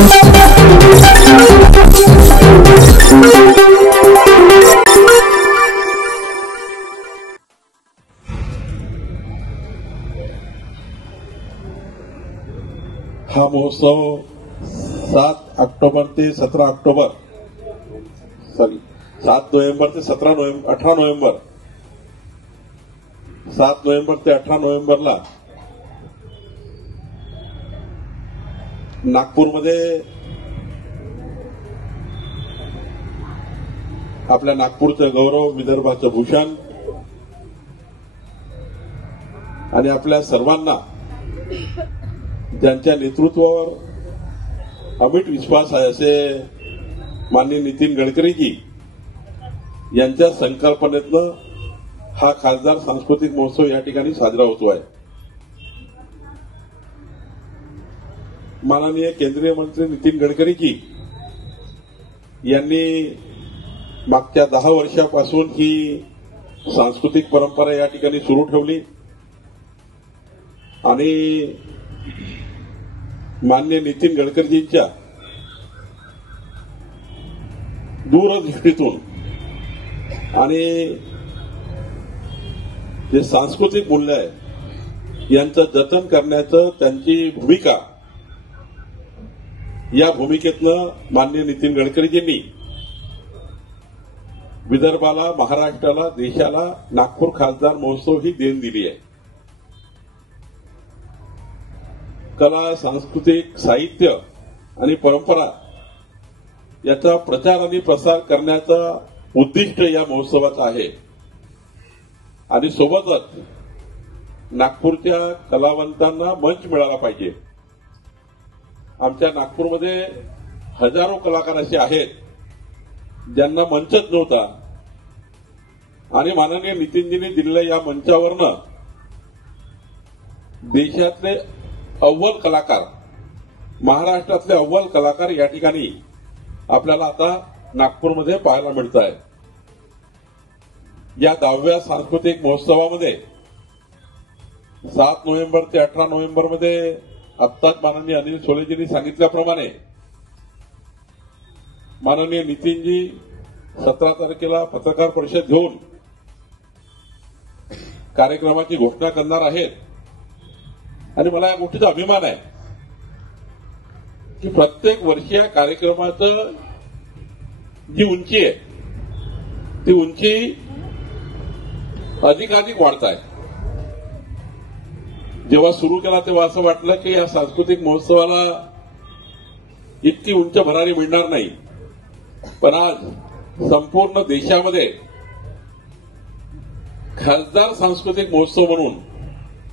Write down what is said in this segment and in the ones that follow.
हा महोत्सव 7 ऑक्टोबर ते 17 ऑक्टोबर 7 नोव्हेंबर ते 18 नोव्हेंबर 7 नोव्हेंबर ते 18 नोव्हेंबरला नागपूरमध्ये आपल्या नागपूरचं गौरव, विदर्भाचं भूषण आणि आपल्या सर्वांना ज्यांच्या नेतृत्वावर अमिट विश्वास आहे असे माननीय नितीन गडकरीजी यांच्या संकल्पनेतनं हा खासदार सांस्कृतिक महोत्सव या ठिकाणी साजरा होतो आहे. माननीय केंद्रीय मंत्री नितीन गडकरीजी यांनी मागच्या 10 वर्षापासून ही सांस्कृतिक परंपरा या ठिकाणी सुरू ठेवली आणि माननीय नितीन गडकरीजींच्या दूरदृष्टीतून आणि जे सांस्कृतिक मूल्य आहे यांचं जतन करण्याचं त्यांची भूमिका, या भूमिकेतनं माननीय नितीन गडकरीजींनी विदर्भाला, महाराष्ट्राला, देशाला नागपूर खासदार महोत्सव ही देण दिली आहे. कला, सांस्कृतिक, साहित्य आणि परंपरा याचा प्रचार आणि प्रसार करण्याचा उद्दिष्ट या महोत्सवाचं आहे आणि सोबतच नागपूरच्या कलावंतांना मंच मिळाला पाहिजे. आमच्या नागपूरमध्ये हजारो कलाकार असे आहेत ज्यांना मंचच नव्हता आणि माननीय नितीनजींनी दिलेल्या या मंचावरनं देशातले अव्वल कलाकार, महाराष्ट्रातले अव्वल कलाकार या ठिकाणी आपल्याला आता नागपूरमध्ये पाहायला मिळत आहे. या 10व्या सांस्कृतिक महोत्सवामध्ये 7 नोव्हेंबर ते 18 नोव्हेंबरमध्ये आत्ताच माननीय अनिल सोलेजींनी सांगितल्याप्रमाणे माननीय नितीनजी 17 तारखेला पत्रकार परिषद घेऊन कार्यक्रमाची घोषणा करणार आहेत आणि मला या गोष्टीचा अभिमान आहे की प्रत्येक वर्षी या कार्यक्रमाचं जी उंची आहे ती उंची अधिकाधिक वाढत आहे. जेव्हा सुरू केला तेव्हा असं वाटलं की या सांस्कृतिक महोत्सवाला इतकी उंच भरारी मिळणार नाही, पण आज संपूर्ण देशामध्ये खासदार सांस्कृतिक महोत्सव म्हणून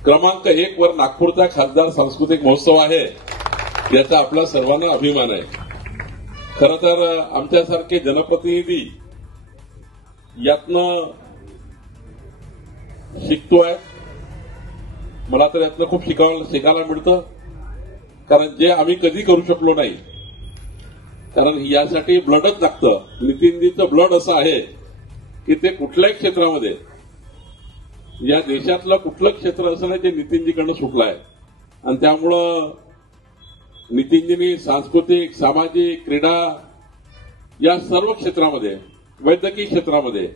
क्रमांक 1 वर नागपूरचा खासदार सांस्कृतिक महोत्सव आहे, याचा आपला सर्वांना अभिमान आहे. खरं तर आमच्यासारखे जनप्रतिनिधी यातनं शिकतोय. मला तर यातनं खूप शिकायला मिळतं, कारण जे आम्ही कधी करू शकलो नाही, कारण यासाठी ब्लडच लागतं. नितीनजीचं ब्लड असं आहे की ते कुठल्याही क्षेत्रामध्ये, या देशातलं कुठलं क्षेत्र असं नाही जे नितीनजीकडनं सुटलं आहे आणि त्यामुळं नितीनजींनी सांस्कृतिक, सामाजिक, क्रीडा या सर्व क्षेत्रामध्ये, वैद्यकीय क्षेत्रामध्ये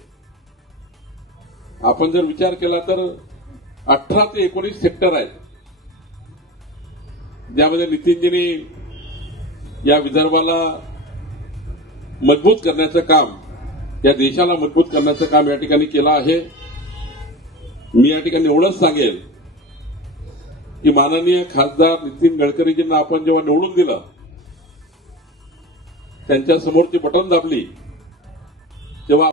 आपण जर विचार केला तर 18 ते 19 सेक्टर आहेत ज्यामध्ये नितीनजींनी या विदर्भाला मजबूत करण्याचं काम, या देशाला मजबूत करण्याचं काम या ठिकाणी केलं आहे. मी या ठिकाणी एवढंच सांगेल की माननीय खासदार नितीन गडकरीजींना आपण जेव्हा निवडून दिलं, त्यांच्या समोरची बटन दाबली